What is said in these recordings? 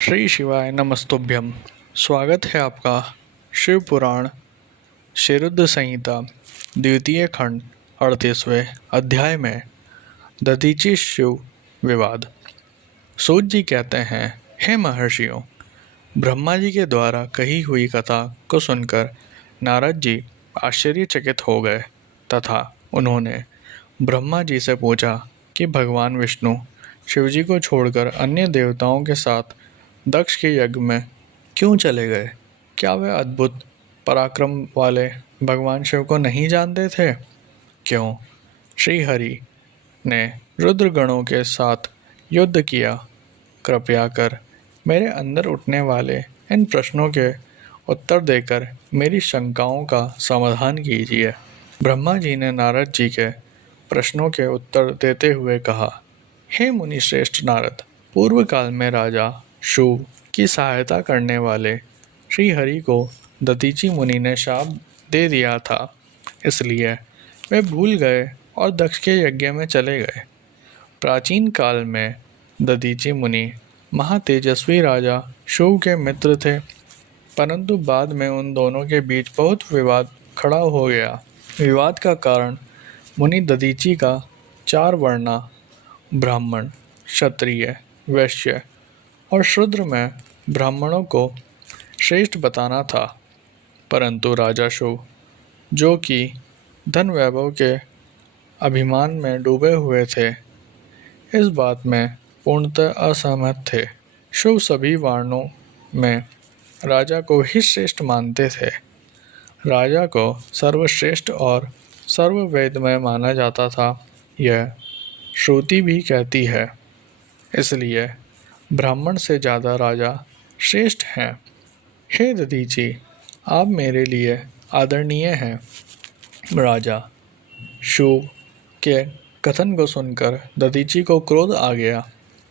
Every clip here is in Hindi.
श्री शिवाय नमस्तुभ्यम। स्वागत है आपका शिव पुराण शेरुद्र संहिता द्वितीय खंड 38वें अध्याय में दधीचि शिव विवाद। सूत जी कहते हैं, हे महर्षियों, ब्रह्मा जी के द्वारा कही हुई कथा को सुनकर नारद जी आश्चर्यचकित हो गए तथा उन्होंने ब्रह्मा जी से पूछा कि भगवान विष्णु शिव जी को छोड़कर अन्य देवताओं के साथ दक्ष के यज्ञ में क्यों चले गए? क्या वे अद्भुत पराक्रम वाले भगवान शिव को नहीं जानते थे? क्यों श्री हरि ने रुद्रगणों के साथ युद्ध किया? कृपया कर मेरे अंदर उठने वाले इन प्रश्नों के उत्तर देकर मेरी शंकाओं का समाधान कीजिए। ब्रह्मा जी ने नारद जी के प्रश्नों के उत्तर देते हुए कहा, हे मुनि श्रेष्ठ नारद, पूर्व काल में राजा शुभ की सहायता करने वाले श्री हरि को दधीचि मुनि ने शाप दे दिया था, इसलिए वे भूल गए और दक्ष के यज्ञ में चले गए। प्राचीन काल में दधीचि मुनि महातेजस्वी राजा शुभ के मित्र थे, परंतु बाद में उन दोनों के बीच बहुत विवाद खड़ा हो गया। विवाद का कारण मुनि दधीचि का 4 वर्णा ब्राह्मण, क्षत्रिय, वैश्य और शूद्र में ब्राह्मणों को श्रेष्ठ बताना था, परंतु राजा शुभ, जो कि धन वैभव के अभिमान में डूबे हुए थे, इस बात में पूर्णतः असहमत थे। शुभ सभी वर्णों में राजा को ही श्रेष्ठ मानते थे। राजा को सर्वश्रेष्ठ और सर्ववेदमय माना जाता था, यह श्रुति भी कहती है। इसलिए ब्राह्मण से ज़्यादा राजा श्रेष्ठ हैं। हे दधीचि, आप मेरे लिए आदरणीय हैं। राजा शुभ के कथन को सुनकर दधीचि को क्रोध आ गया।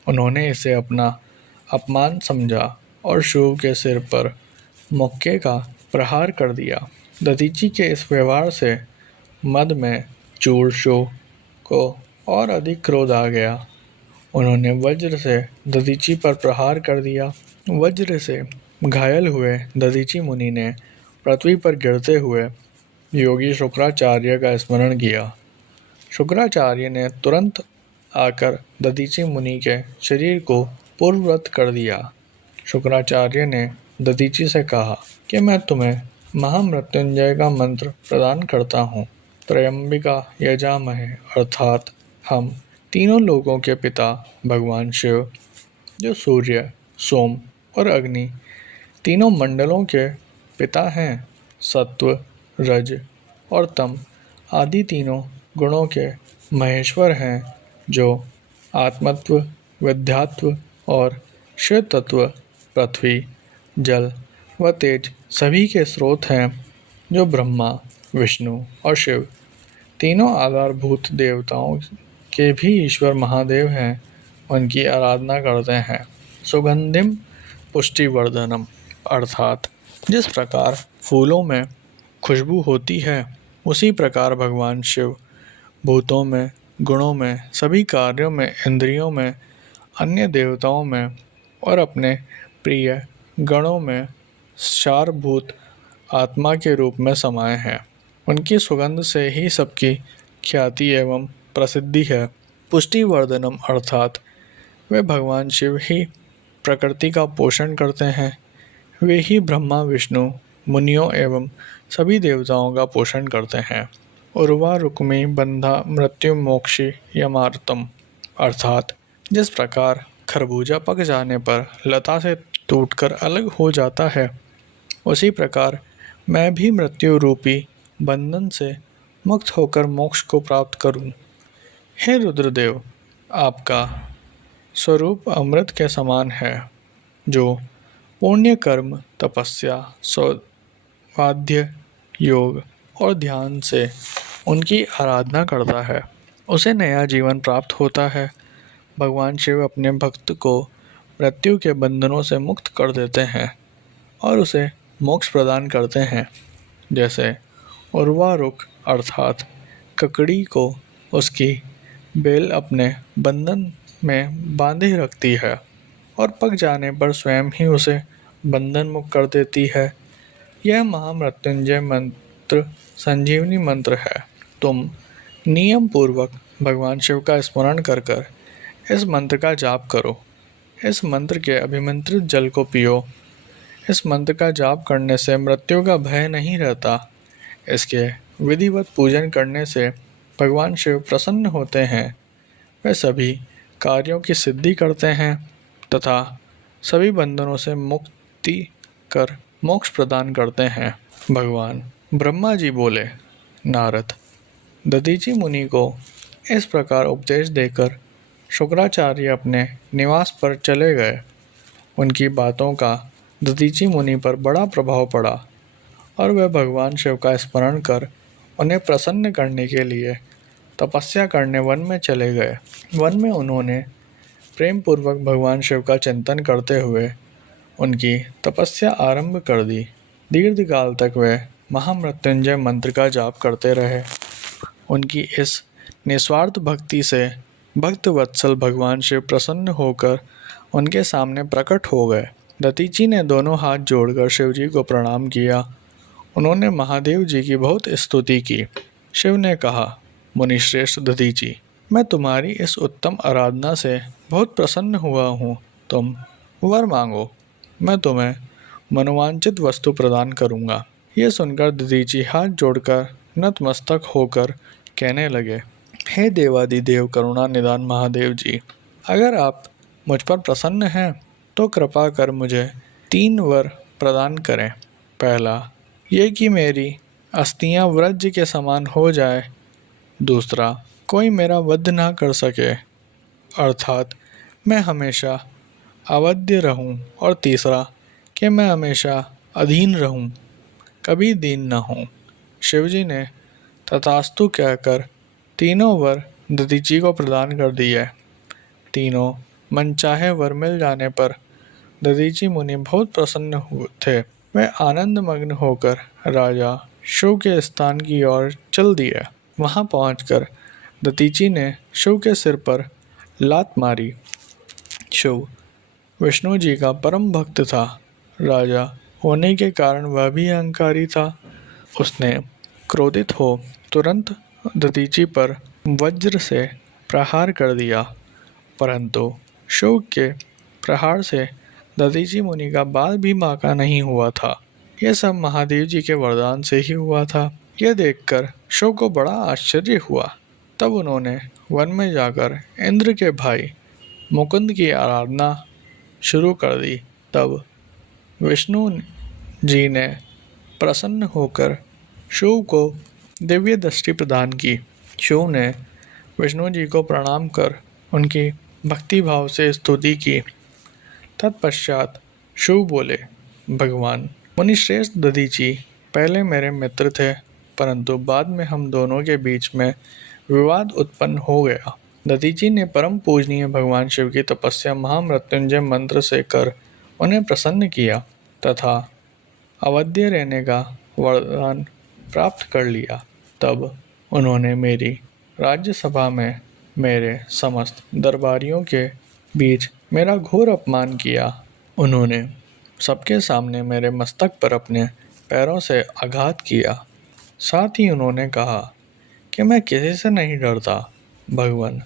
उन्होंने इसे अपना अपमान समझा और शुभ के सिर पर मुक्के का प्रहार कर दिया। दधीचि के इस व्यवहार से मद में चूर शुभ को और अधिक क्रोध आ गया। उन्होंने वज्र से दधीचि पर प्रहार कर दिया। वज्र से घायल हुए दधीचि मुनि ने पृथ्वी पर गिरते हुए योगी शुक्राचार्य का स्मरण किया। शुक्राचार्य ने तुरंत आकर दधीचि मुनि के शरीर को पूर्ववत कर दिया। शुक्राचार्य ने दधीचि से कहा कि मैं तुम्हें महामृत्युंजय का मंत्र प्रदान करता हूँ। त्रयंबिका यजामहे, अर्थात हम तीनों लोगों के पिता भगवान शिव, जो सूर्य, सोम और अग्नि तीनों मंडलों के पिता हैं, सत्व, रज और तम आदि तीनों गुणों के महेश्वर हैं, जो आत्मत्व, विद्यात्व और शिव तत्व, पृथ्वी, जल व तेज सभी के स्रोत हैं, जो ब्रह्मा, विष्णु और शिव तीनों आधारभूत देवताओं के भी ईश्वर महादेव हैं, उनकी आराधना करते हैं। सुगंधिम पुष्टिवर्धनम, अर्थात जिस प्रकार फूलों में खुशबू होती है, उसी प्रकार भगवान शिव भूतों में, गुणों में, सभी कार्यों में, इंद्रियों में, अन्य देवताओं में और अपने प्रिय गणों में सारभूत आत्मा के रूप में समाये हैं। उनकी सुगंध से ही सबकी ख्याति एवं प्रसिद्धि है। पुष्टिवर्धनम, अर्थात वे भगवान शिव ही प्रकृति का पोषण करते हैं। वे ही ब्रह्मा, विष्णु, मुनियों एवं सभी देवताओं का पोषण करते हैं। उर्वा रुक्मी बंधा मृत्यु मोक्षी यमार्तम, अर्थात जिस प्रकार खरबूजा पक जाने पर लता से टूटकर अलग हो जाता है, उसी प्रकार मैं भी मृत्यु रूपी बंधन से मुक्त होकर मोक्ष को प्राप्त करूं। हे रुद्रदेव, आपका स्वरूप अमृत के समान है, जो पुण्य कर्म, तपस्या, स्वाध्याय, योग और ध्यान से उनकी आराधना करता है, उसे नया जीवन प्राप्त होता है। भगवान शिव अपने भक्त को मृत्यु के बंधनों से मुक्त कर देते हैं और उसे मोक्ष प्रदान करते हैं। जैसे उर्वा रुख अर्थात ककड़ी को उसकी बेल अपने बंधन में बांधे रखती है और पक जाने पर स्वयं ही उसे बंधन मुक्त कर देती है। यह महामृत्युंजय मंत्र संजीवनी मंत्र है। तुम नियम पूर्वक भगवान शिव का स्मरण कर कर इस मंत्र का जाप करो। इस मंत्र के अभिमंत्रित जल को पियो। इस मंत्र का जाप करने से मृत्यु का भय नहीं रहता। इसके विधिवत पूजन करने से भगवान शिव प्रसन्न होते हैं। वे सभी कार्यों की सिद्धि करते हैं तथा सभी बंधनों से मुक्ति कर मोक्ष प्रदान करते हैं। भगवान ब्रह्मा जी बोले, नारद, दधीचि मुनि को इस प्रकार उपदेश देकर शुक्राचार्य अपने निवास पर चले गए। उनकी बातों का दधीचि मुनि पर बड़ा प्रभाव पड़ा और वे भगवान शिव का स्मरण कर उन्हें प्रसन्न करने के लिए तपस्या करने वन में चले गए। वन में उन्होंने प्रेम पूर्वक भगवान शिव का चिंतन करते हुए उनकी तपस्या आरंभ कर दी। दीर्घकाल तक वे महामृत्युंजय मंत्र का जाप करते रहे। उनकी इस निस्वार्थ भक्ति से भक्त वत्सल भगवान शिव प्रसन्न होकर उनके सामने प्रकट हो गए। दधीचि ने दोनों हाथ जोड़कर शिव जी को प्रणाम किया। उन्होंने महादेव जी की बहुत स्तुति की। शिव ने कहा, मुनिश्रेष्ठ दधीचि, मैं तुम्हारी इस उत्तम आराधना से बहुत प्रसन्न हुआ हूँ। तुम वर मांगो, मैं तुम्हें मनोवांछित वस्तु प्रदान करूँगा। यह सुनकर दधीचि हाथ जोड़कर नतमस्तक होकर कहने लगे, हे देवादिदेव करुणा निधान महादेव जी, अगर आप मुझ पर प्रसन्न हैं तो कृपा कर मुझे 3 वर प्रदान करें। पहला ये कि मेरी अस्थियां वज्र के समान हो जाए। दूसरा, कोई मेरा वध ना कर सके, अर्थात मैं हमेशा अवध्य रहूं। और तीसरा कि मैं हमेशा अधीन रहूं, कभी दीन न हूं। शिवजी ने तथास्तु कहकर तीनों वर दधीचि को प्रदान कर दिए। तीनों मनचाहे वर मिल जाने पर दधीचि मुनि बहुत प्रसन्न हुए थे। वे आनंद मग्न होकर राजा शिव के स्थान की ओर चल दिए। वहां पहुंचकर दधीचि ने शिव के सिर पर लात मारी। शिव विष्णु जी का परम भक्त था। राजा होने के कारण वह भी अहंकारी था। उसने क्रोधित हो तुरंत दधीचि पर वज्र से प्रहार कर दिया, परंतु शिव के प्रहार से दधीचि मुनि का बाल भी बांका नहीं हुआ था। यह सब महादेव जी के वरदान से ही हुआ था। यह देखकर शिव को बड़ा आश्चर्य हुआ। तब उन्होंने वन में जाकर इंद्र के भाई मुकुंद की आराधना शुरू कर दी। तब विष्णु जी ने प्रसन्न होकर शिव को दिव्य दृष्टि प्रदान की। शिव ने विष्णु जी को प्रणाम कर उनकी भक्ति भाव से स्तुति की। तत्पश्चात शिव बोले, भगवान मुनिश्रेष्ठ दधीचि पहले मेरे मित्र थे, परंतु बाद में हम दोनों के बीच में विवाद उत्पन्न हो गया। दधीचि ने परम पूजनीय भगवान शिव की तपस्या महामृत्युंजय मंत्र से कर उन्हें प्रसन्न किया तथा अवध्य रहने का वरदान प्राप्त कर लिया। तब उन्होंने मेरी राज्यसभा में मेरे समस्त दरबारियों के बीच मेरा घोर अपमान किया। उन्होंने सबके सामने मेरे मस्तक पर अपने पैरों से आघात किया। साथ ही उन्होंने कहा कि मैं किसी से नहीं डरता। भगवान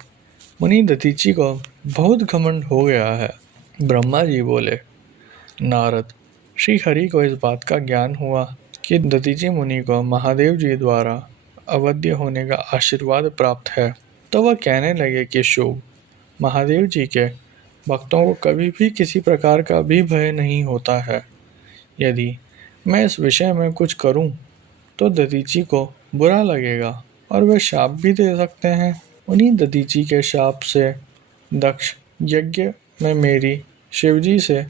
मुनि दधीचि को बहुत घमंड हो गया है। ब्रह्मा जी बोले, नारद, श्री हरि को इस बात का ज्ञान हुआ कि दधीचि मुनि को महादेव जी द्वारा अवध्य होने का आशीर्वाद प्राप्त है, तो वह कहने लगे कि शिव महादेव जी के भक्तों को कभी भी किसी प्रकार का भी भय नहीं होता है। यदि मैं इस विषय में कुछ करूं तो दधीचि को बुरा लगेगा और वे शाप भी दे सकते हैं। उन्हीं दधीचि के शाप से दक्ष यज्ञ में मेरी शिवजी से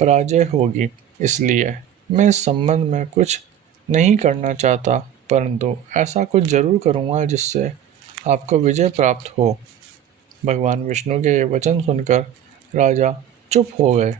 पराजय होगी। इसलिए मैं इस संबंध में कुछ नहीं करना चाहता, परंतु ऐसा कुछ जरूर करूँगा जिससे आपको विजय प्राप्त हो। भगवान विष्णु के ये वचन सुनकर राजा चुप हो गए।